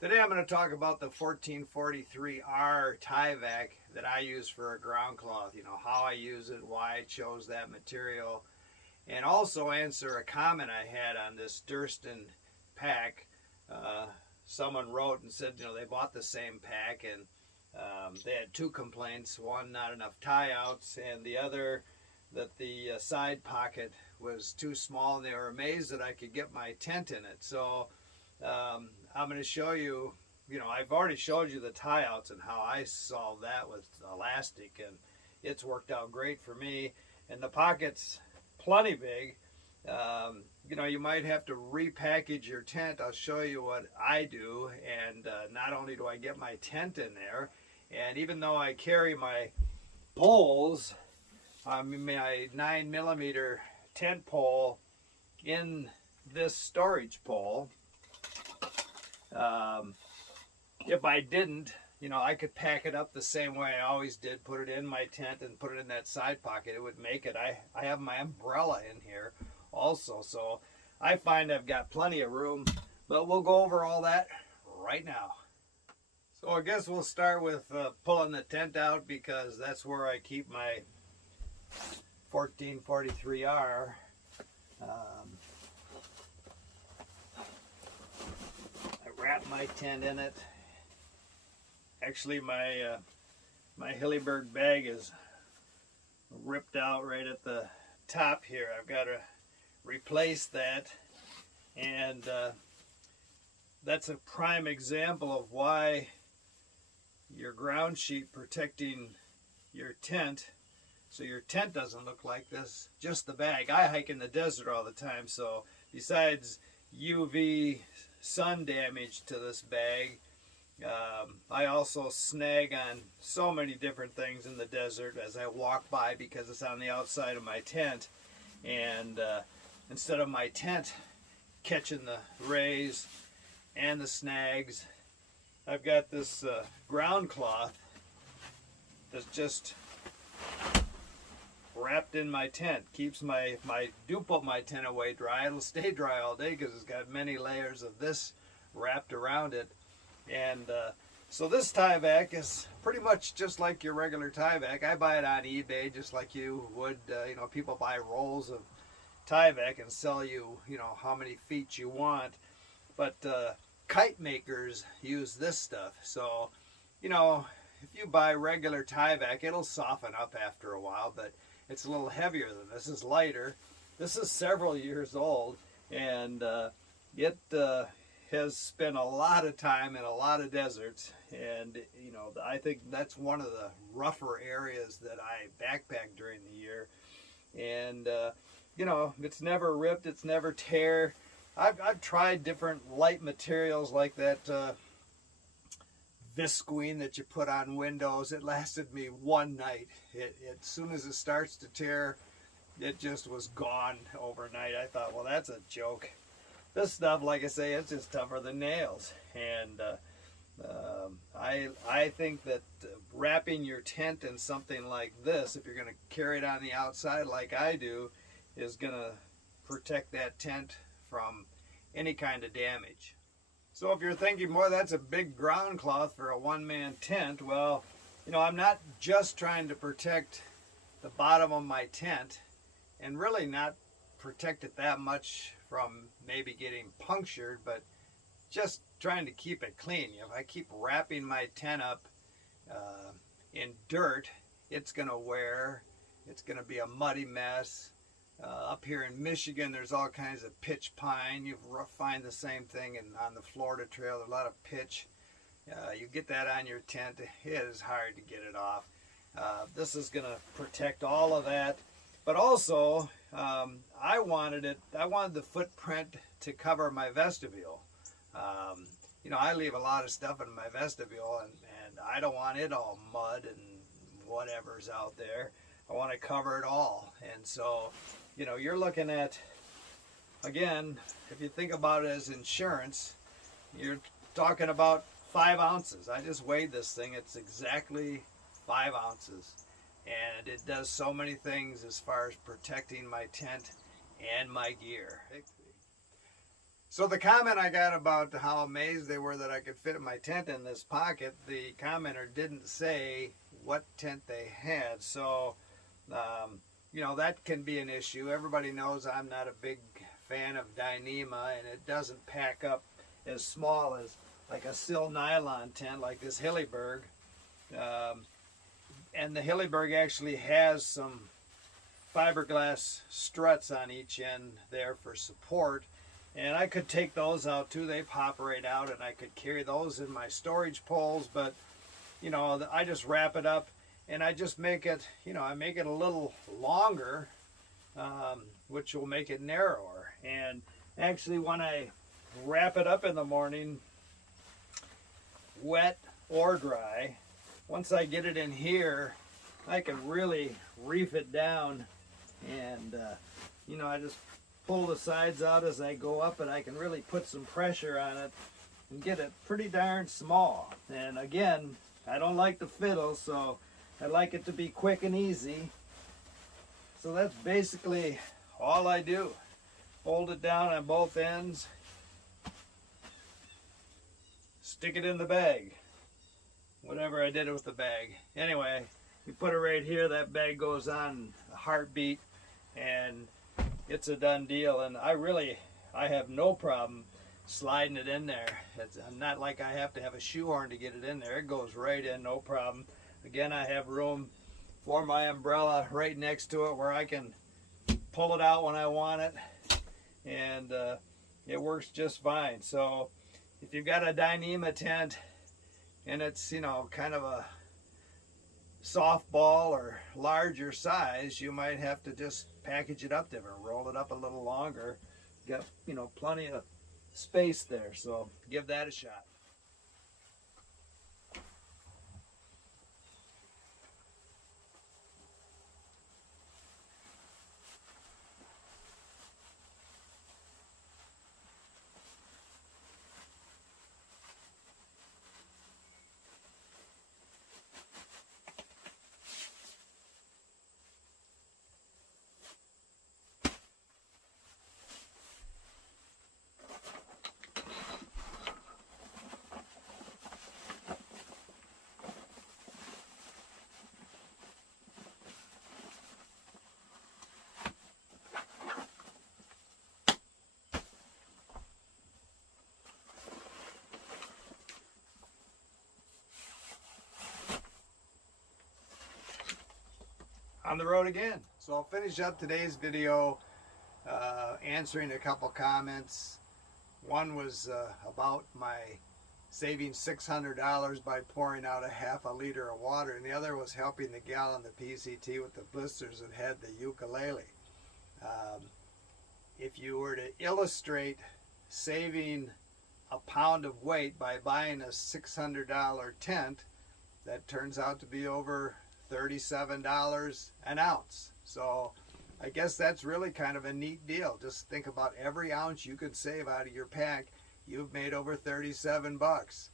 Today I'm going to talk about the 1443R Tyvek that I use for a ground cloth. You know, how I use it, why I chose that material, and also answer a comment I had on this Durston pack. Someone wrote and said, you know, they bought the same pack and they had two complaints. One, not enough tie outs, and the other, that the side pocket was too small, and they were amazed that I could get my tent in it. So I'm going to show you, I've already showed you the tie outs and how I solved that with elastic, and it's worked out great for me. And the pocket's plenty big. You might have to repackage your tent. I'll show you what I do, and not only do I get my tent in there, and even though I carry my poles, my 9mm tent pole in this storage pole, if I didn't, I could pack it up the same way I always did, put it in my tent and put it in that side pocket. It would make it. I have my umbrella in here also, so I find I've got plenty of room, but we'll go over all that right now. So I guess we'll start with pulling the tent out, because that's where I keep my 1443R. I wrap my tent in it. Actually, my Hillybird bag is ripped out right at the top here. I've got to replace that, and that's a prime example of why your ground sheet protecting your tent, so your tent doesn't look like this, just the bag. I hike in the desert all the time, so besides UV sun damage to this bag, I also snag on so many different things in the desert as I walk by, because it's on the outside of my tent, and instead of my tent catching the rays and the snags, I've got this ground cloth that's just wrapped in my tent. Keeps my do put my tent away dry. It'll stay dry all day because it's got many layers of this wrapped around it. And so this Tyvek is pretty much just like your regular Tyvek. I buy it on eBay just like you would. People buy rolls of Tyvek and sell you, how many feet you want. But kite makers use this stuff. So, if you buy regular Tyvek, it'll soften up after a while, but it's a little heavier than this. Is lighter. This is several years old, and it has spent a lot of time in a lot of deserts, and I think that's one of the rougher areas that I backpack during the year. And it's never ripped, it's never tear. I've tried different light materials like that visqueen that you put on windows. It lasted me one night. As soon as it starts to tear, it just was gone overnight. I thought, well, that's a joke. This stuff, like I say, it's just tougher than nails. And I think that wrapping your tent in something like this, if you're going to carry it on the outside like I do, is going to protect that tent from any kind of damage. So if you're thinking, boy, that's a big ground cloth for a one-man tent, well, I'm not just trying to protect the bottom of my tent, and really not protect it that much from maybe getting punctured, but just trying to keep it clean. If I keep wrapping my tent up in dirt, it's going to wear. It's going to be a muddy mess. Up here in Michigan, there's all kinds of pitch pine. You find the same thing on the Florida Trail. There's a lot of pitch. You get that on your tent, it is hard to get it off. This is going to protect all of that. But also, I wanted the footprint to cover my vestibule. I leave a lot of stuff in my vestibule, and I don't want it all mud and whatever's out there. I want to cover it all. And so, you're looking at, again, if you think about it as insurance, you're talking about 5 ounces. I just weighed this thing. It's exactly 5 ounces. And it does so many things as far as protecting my tent and my gear. So the comment I got about how amazed they were that I could fit my tent in this pocket, the commenter didn't say what tent they had. So, you know, that can be an issue. Everybody knows I'm not a big fan of Dyneema, and it doesn't pack up as small as like a sill nylon tent like this Hilleberg. And the Hilleberg actually has some fiberglass struts on each end there for support. And I could take those out too. They pop right out, and I could carry those in my storage poles. But, you know, I just wrap it up, and I just make it, you know, I make it a little longer, which will make it narrower. And actually, when I wrap it up in the morning, wet or dry, once I get it in here, I can really reef it down, and, you know, I just pull the sides out as I go up, and I can really put some pressure on it and get it pretty darn small. And again, I don't like to fiddle, so I like it to be quick and easy. So that's basically all I do. Hold it down on both ends, stick it in the bag, whatever I did with the bag. Anyway, you put it right here, that bag goes on a heartbeat, and it's a done deal. And I have no problem sliding it in there. It's not like I have to have a shoehorn to get it in there. It goes right in, no problem. Again, I have room for my umbrella right next to it where I can pull it out when I want it, and it works just fine. So if you've got a Dyneema tent and it's, you know, kind of a softball or larger size, you might have to just package it up different, roll it up a little longer. Got, you know, plenty of space there, so give that a shot. On the road again. So I'll finish up today's video answering a couple comments. One was about my saving $600 by pouring out a half a liter of water, and the other was helping the gal on the PCT with the blisters that had the ukulele. If you were to illustrate saving a pound of weight by buying a $600 tent, that turns out to be over $37 an ounce. So I guess that's really kind of a neat deal. Just think about every ounce you could save out of your pack. You've made over 37 bucks.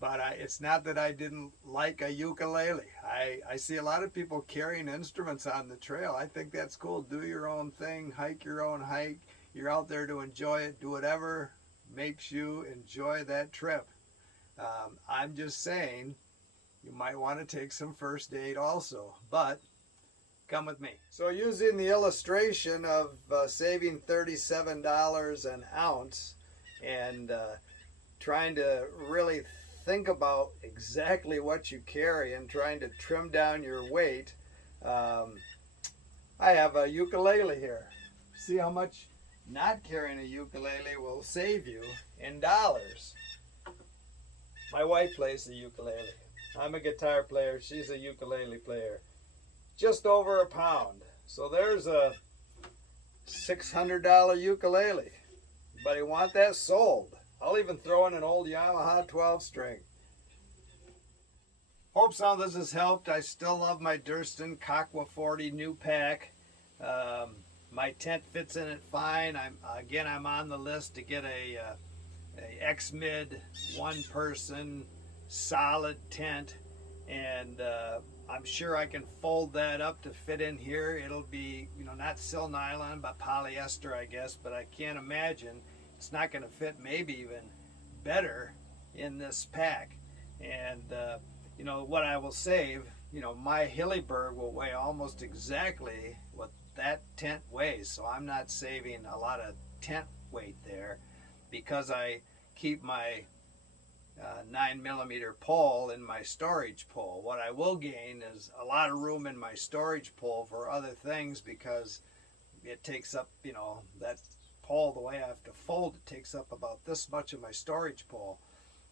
But it's not that I didn't like a ukulele. I see a lot of people carrying instruments on the trail. I think that's cool. Do your own thing, hike your own hike. You're out there to enjoy it. Do whatever makes you enjoy that trip. I'm just saying, you might want to take some first aid also, but come with me. So using the illustration of saving $37 an ounce and trying to really think about exactly what you carry and trying to trim down your weight, I have a ukulele here. See how much not carrying a ukulele will save you in dollars. My wife plays the ukulele. I'm a guitar player, she's a ukulele player. Just over a pound. So there's a $600 ukulele. Anybody want that? Sold. I'll even throw in an old Yamaha 12 string. Hope some of this has helped. I still love my Durston Kakwa 40 new pack. My tent fits in it fine. I'm on the list to get a X-Mid one-person solid tent, and I'm sure I can fold that up to fit in here. It'll be, you know, not sill nylon but polyester, I guess, but I can't imagine it's not going to fit, maybe even better in this pack. And you know what I will save, you know, my Hillyberg will weigh almost exactly what that tent weighs, so I'm not saving a lot of tent weight there because I keep my 9mm pole in my storage pole. What I will gain is a lot of room in my storage pole for other things, because it takes up, you know, that pole, the way I have to fold it, takes up about this much of my storage pole.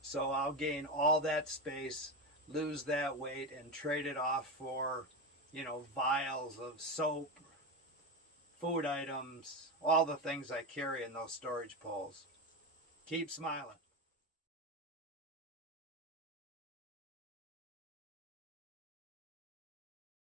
So I'll gain all that space, lose that weight, and trade it off for, you know, vials of soap, food items, all the things I carry in those storage poles. Keep smiling.